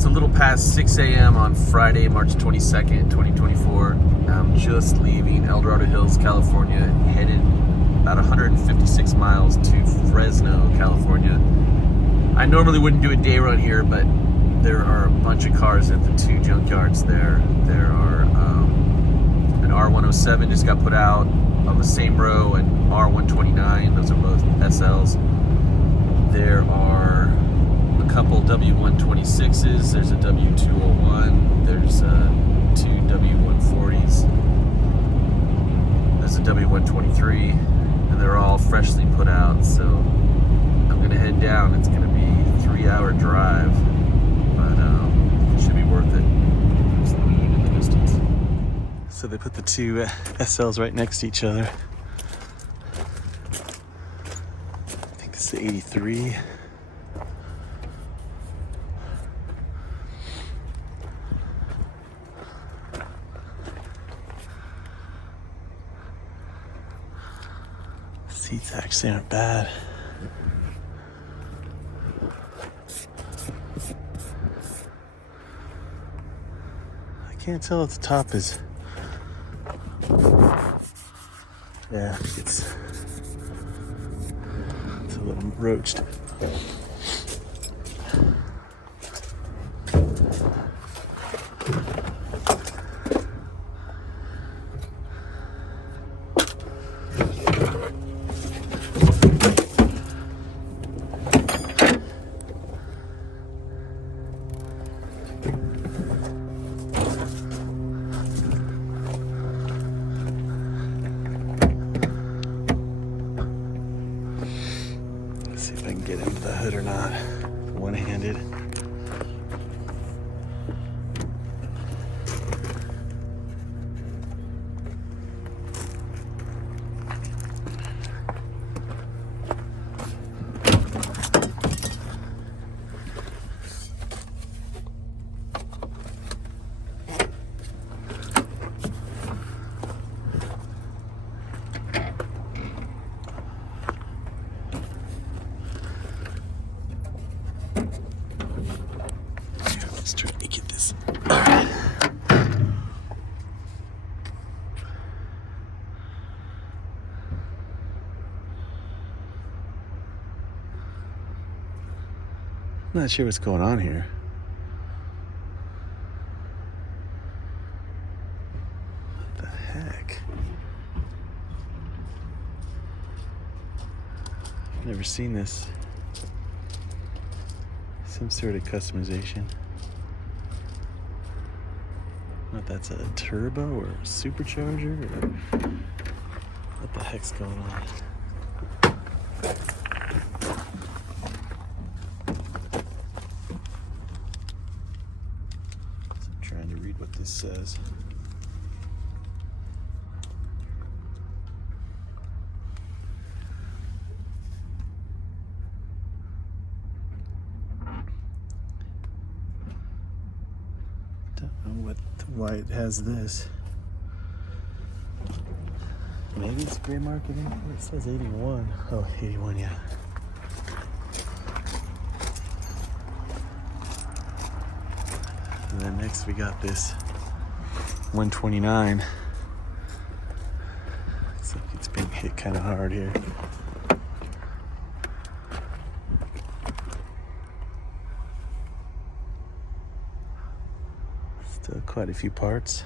It's a little past 6 a.m. on Friday, March 22nd, 2024. I'm just leaving El Dorado Hills, California, headed about 156 miles to Fresno, California. I normally wouldn't do a day run here, but there are a bunch of cars at the two junkyards there. There are an R107 just got put out on the same row, and R129, those are both SLs. There are a couple W126s, there's a W201, there's two W140s, there's a W123, and they're all freshly put out. So I'm gonna head down. It's gonna be a 3-hour drive, but it should be worth it. There's the moon in the distance. So they put the two SLs right next to each other. I think it's the 83. Seats actually aren't bad. I can't tell if the top is. Yeah, it's a little roached. See if I can get into the hood or not, one-handed. Let's try to get this. All right. I'm not sure what's going on here. What the heck? I've never seen this. Some sort of customization. I don't know if that's a turbo or a supercharger or what the heck's going on. So I'm trying to read what this says. Why it has this. Maybe it's gray marketing. It says 81. Oh, 81, yeah. And then next we got this 129. Looks like it's being hit kind of hard here. Still quite a few parts.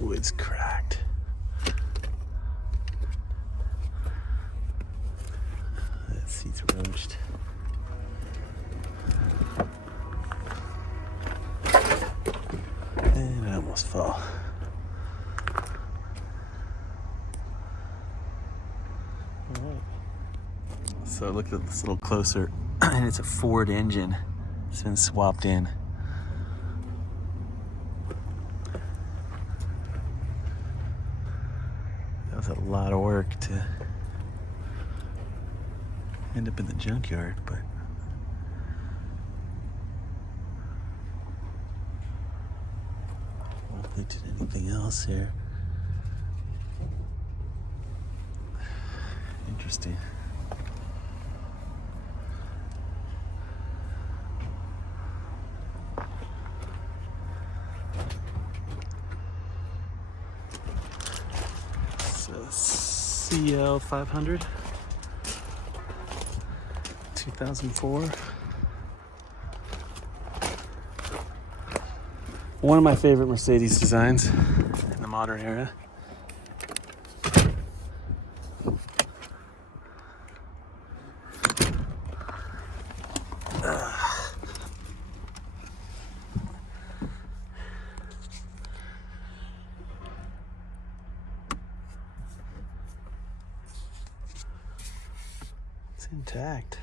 Wood's cracked. That seat's roached. And I almost fell. So look at this a little closer, and it's a Ford engine. It's been swapped in. That was a lot of work to end up in the junkyard, but I don't know if they did anything else here. Interesting. CL 500, 2004. One of my favorite Mercedes designs in the modern era. It's intact.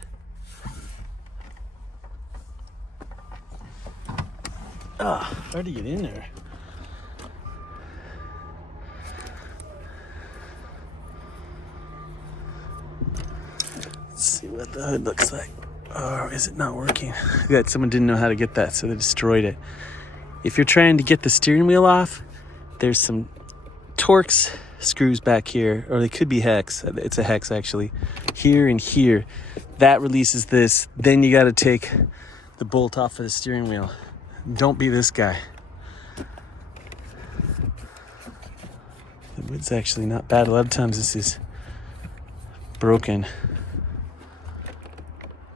Hard to get in there. Let's see what the hood looks like. Oh, is it not working? That someone didn't know how to get that, so they destroyed it. If you're trying to get the steering wheel off, there's some Torx screws back here, or they could be hex. It's a hex actually. Here and here. That releases this. Then you got to take the bolt off of the steering wheel. Don't be this guy. The wood's actually not bad. A lot of times this is broken.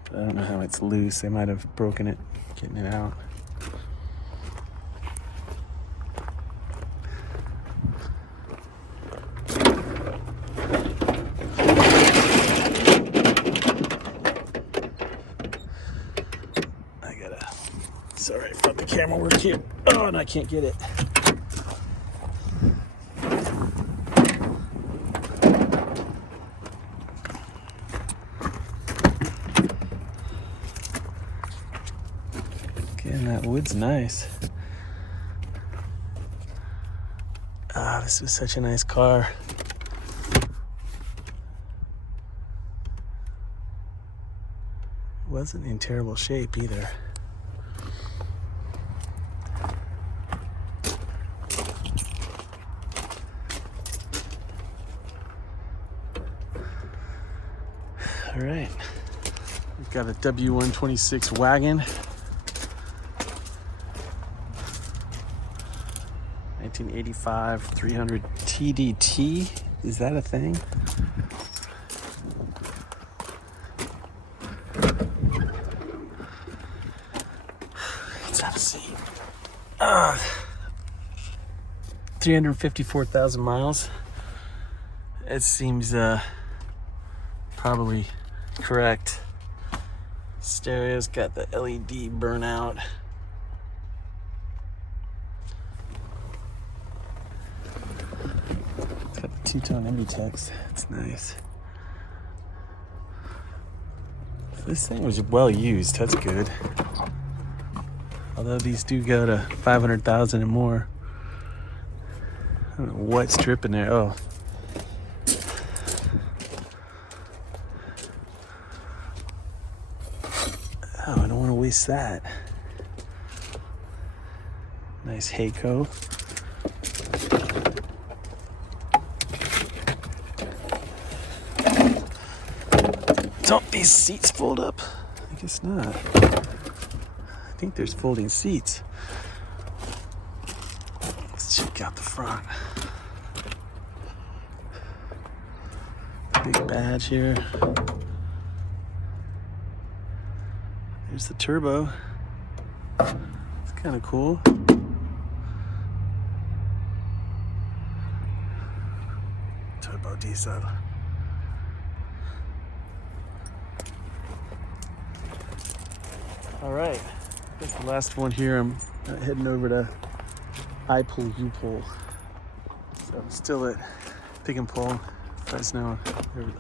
But I don't know how it's loose. They might have broken it getting it out. Sorry about the camera work here. Oh, and I can't get it. Again, that wood's nice. Ah, this was such a nice car. It wasn't in terrible shape either. All right, we've got a W126 wagon, 1985 300 TDT. Is that a thing? Let's have a seat. 354,000 miles. It seems probably correct. Stereo's got the LED burnout. It's got the two-tone Ambitex. It's nice. This thing was well used. That's good. Although these do go to 500,000 and more. I don't know what's dripping there. Oh. Oh, I don't want to waste that. Nice Hayco. Don't these seats fold up? I guess not. I think there's folding seats. Let's check out the front. Big badge here. There's the turbo. It's kind of cool. Turbo diesel. All right, that's the last one here. I'm heading over to Ipullupull. So I'm still at Picknpull, Fresno.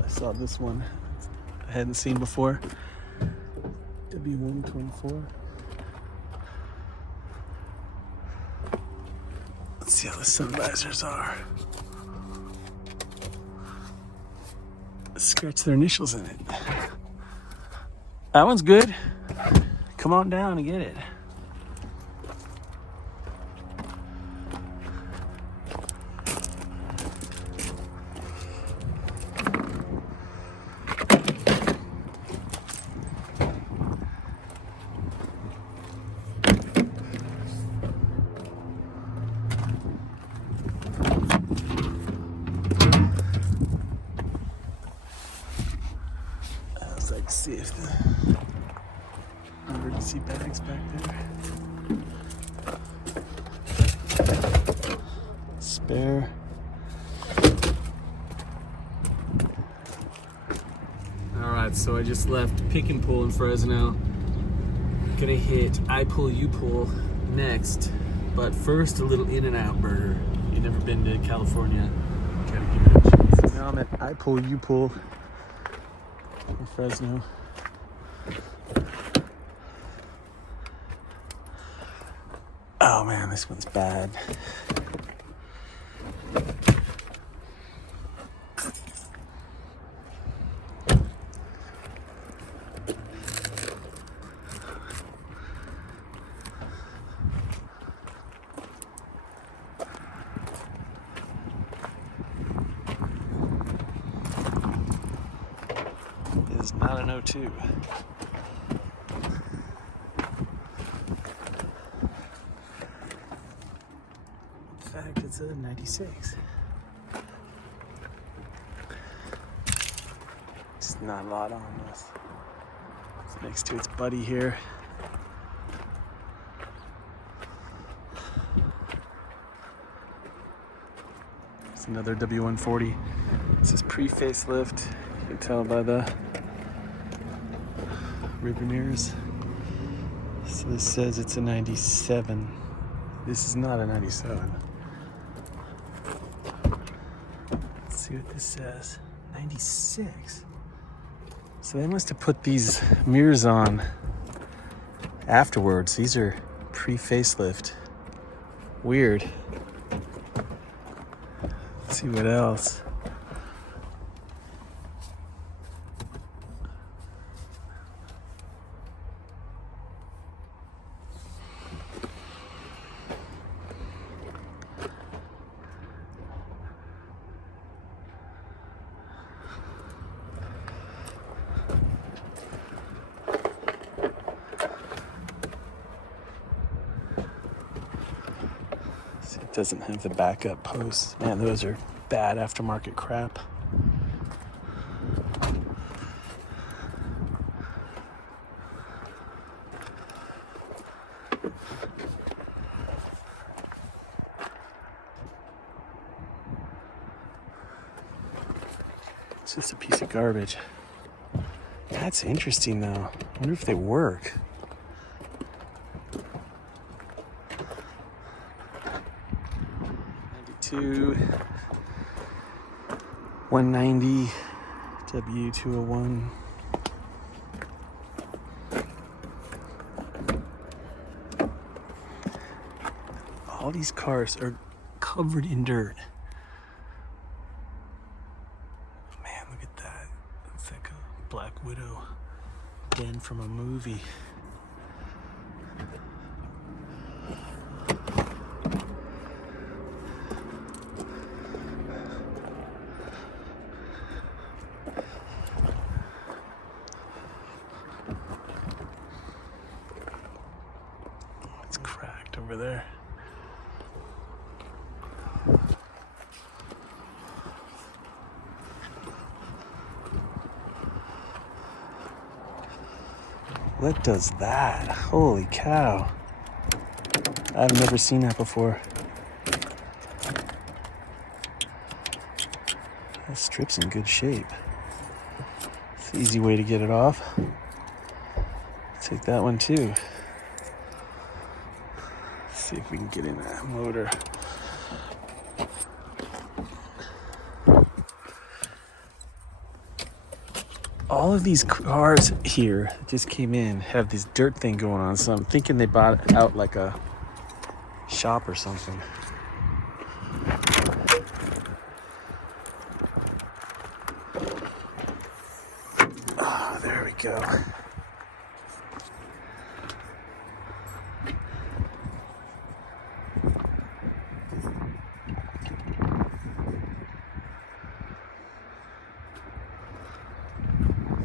I saw this one I hadn't seen before. W124. Let's see how the sun visors are. Let's scratch their initials in it. That one's good. Come on down and get it. See if the emergency bag's back there. Spare. Alright, so I just left Picknpull in Fresno. Gonna hit Ipullupull next, but first a little In-N-Out burger. You've never been to California, gotta give it a chance. Now I'm at Ipullupull in Fresno. Oh man, this one's bad. It is not an 02. In fact, it's a 96. Just not a lot on this. It's next to its buddy here. It's another W140. This is pre-facelift. You can tell by the river mirrors. So this says it's a 97. This is not a 97. Let's see what this says. 96. So they must have put these mirrors on afterwards. These are pre-facelift. Weird. Let's see what else. It doesn't have the backup posts. Man, those are bad aftermarket crap. It's just a piece of garbage. That's interesting though. I wonder if they work. To 190 W201. All these cars are covered in dirt. Man, look at that. It's like a Black Widow den from a movie. Cracked over there. What does that? Holy cow. I've never seen that before. That strip's in good shape. It's an easy way to get it off. Take that one too. See if we can get in that motor. All of these cars here that just came in have this dirt thing going on, so I'm thinking they bought out like a shop or something. go.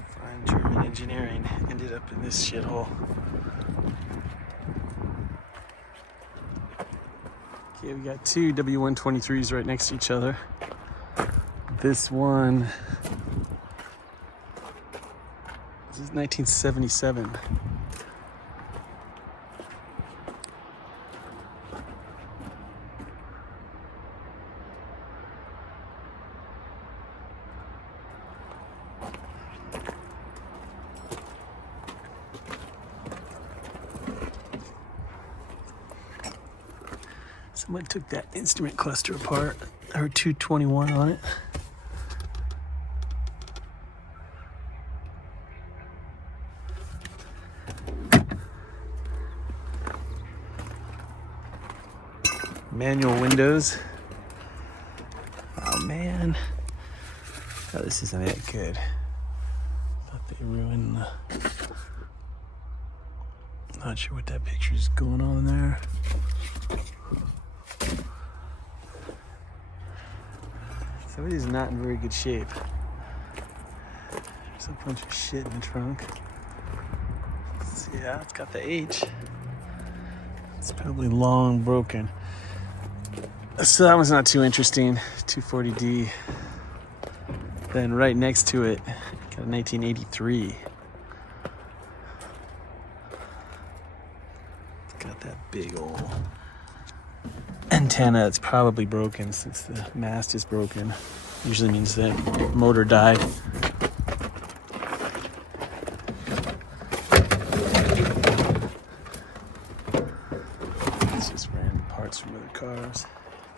Fine German engineering ended up in this shithole. Okay, we got two W123s right next to each other. This one, this is 1977. Someone took that instrument cluster apart. I heard 221 on it. Manual windows. Oh man. Oh, this isn't it good. Thought they ruined the... Not sure what that picture is going on there. So it is not in very good shape. There's a bunch of shit in the trunk. Yeah, it's got the H. It's probably long broken. So that one's not too interesting. 240D. Then right next to it, got a 1983. Got that big old antenna. It's probably broken since the mast is broken. Usually means the motor died. It's just random parts from other cars.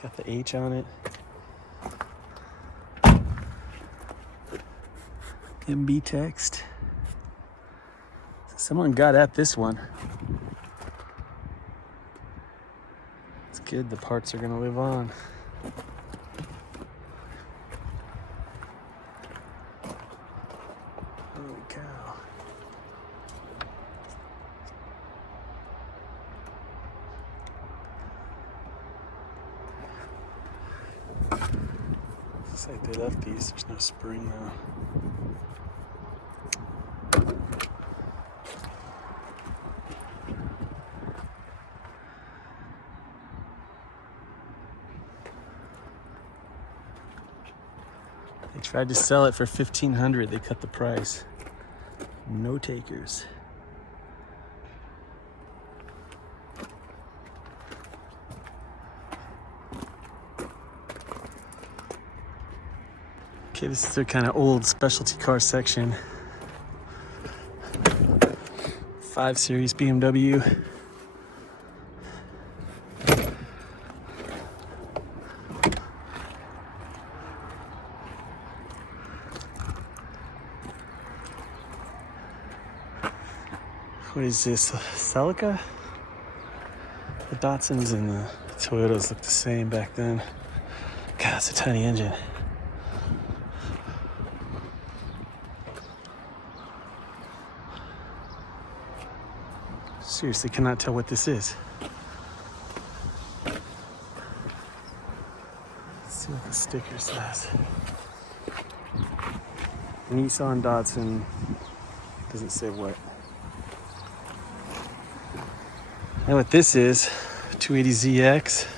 Got the H on it. MB text. Someone got at this one. It's good, the parts are gonna live on. Holy cow. Looks like they left these, there's no spring though. They tried to sell it for $1,500. They cut the price. No takers. Okay, this is their kind of old specialty car section. 5 Series BMW. What is this, Celica? The Datsuns and the Toyotas looked the same back then. God, it's a tiny engine. Seriously, cannot tell what this is. Let's see what the sticker says. Nissan Datsun, doesn't say what. And what this is, 280ZX.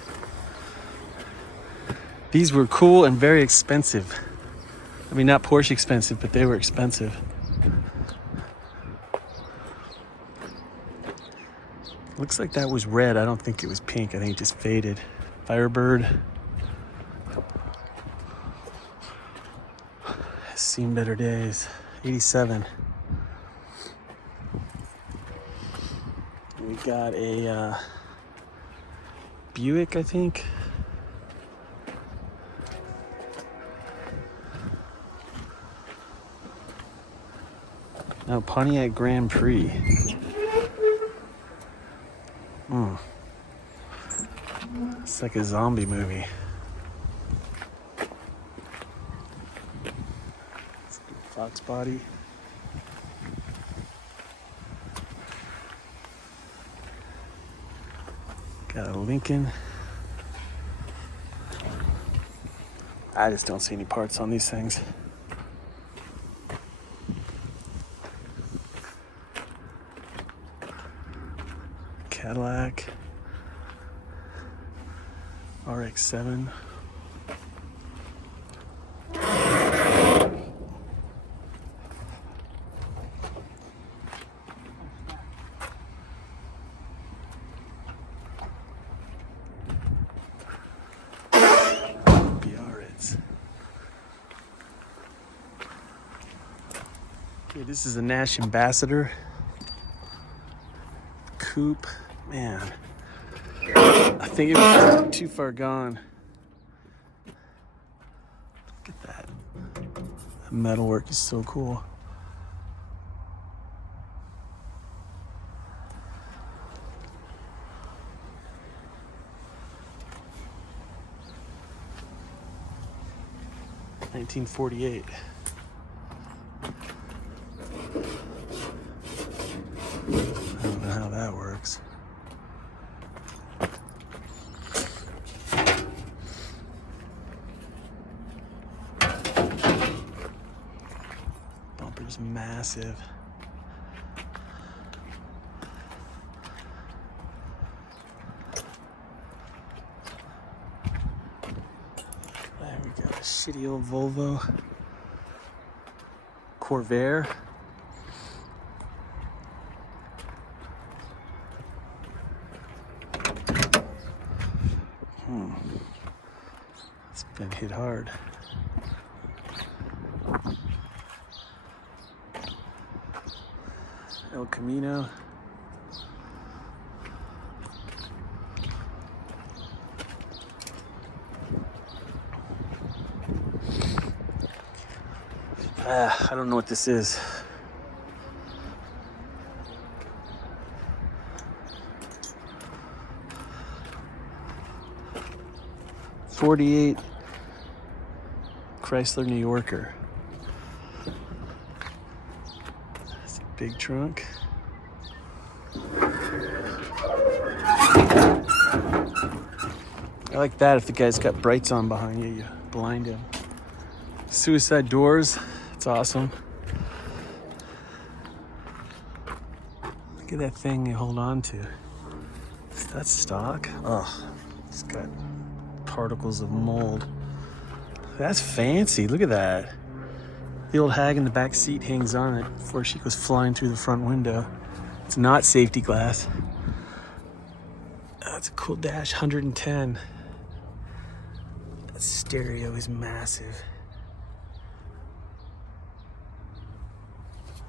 These were cool and very expensive. I mean, not Porsche expensive, but they were expensive. Looks like that was red. I don't think it was pink. I think it just faded. Firebird. Has seen better days. 87. We got a Buick, I think. No, Pontiac Grand Prix. It's like a zombie movie. It's a good Fox body. Got a Lincoln. I just don't see any parts on these things. Cadillac. RX-7. Okay, this is a Nash Ambassador coupe. Man, I think it was too far gone. Look at that. The metalwork is so cool. $1948. I don't know how that works. Bumper's massive. There we go, a shitty old Volvo. Corvair. It's been hit hard. El Camino. I don't know what this is. '48 Chrysler New Yorker. That's a big trunk. I like that if the guy's got brights on behind you, you blind him. Suicide doors, it's awesome. Look at that thing you hold on to. That's stock. Oh, it's got particles of mold. That's fancy. Look at that. The old hag in the back seat hangs on it before she goes flying through the front window. It's not safety glass. That's a cool dash, 110. That stereo is massive.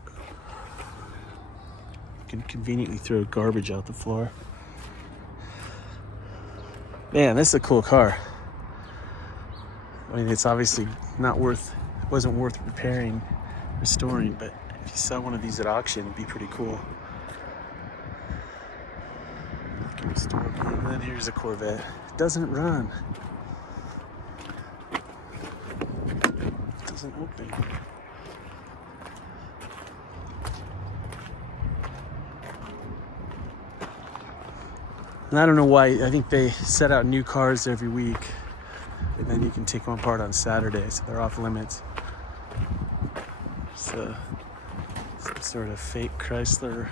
You can conveniently throw garbage out the floor. Man, this is a cool car. I mean, it's obviously wasn't worth repairing, restoring, but if you saw one of these at auction, it'd be pretty cool. And then here's a Corvette. It doesn't run. It doesn't open. And I don't know why. I think they set out new cars every week, and then you can take one apart on Saturday, so they're off limits. So some sort of fake Chrysler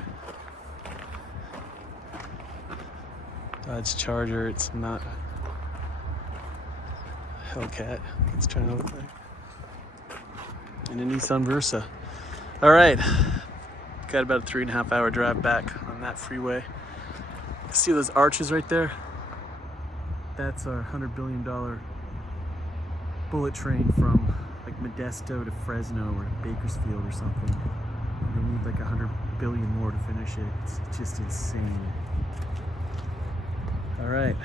Dodge Charger. It's not Hellcat. It's trying to look like. And a Nissan Versa. All right, got about a 3.5 hour drive back on that freeway. See those arches right there? That's our $100 billion bullet train from like Modesto to Fresno or Bakersfield or something. They need like 100 billion more to finish it. It's just insane. All right.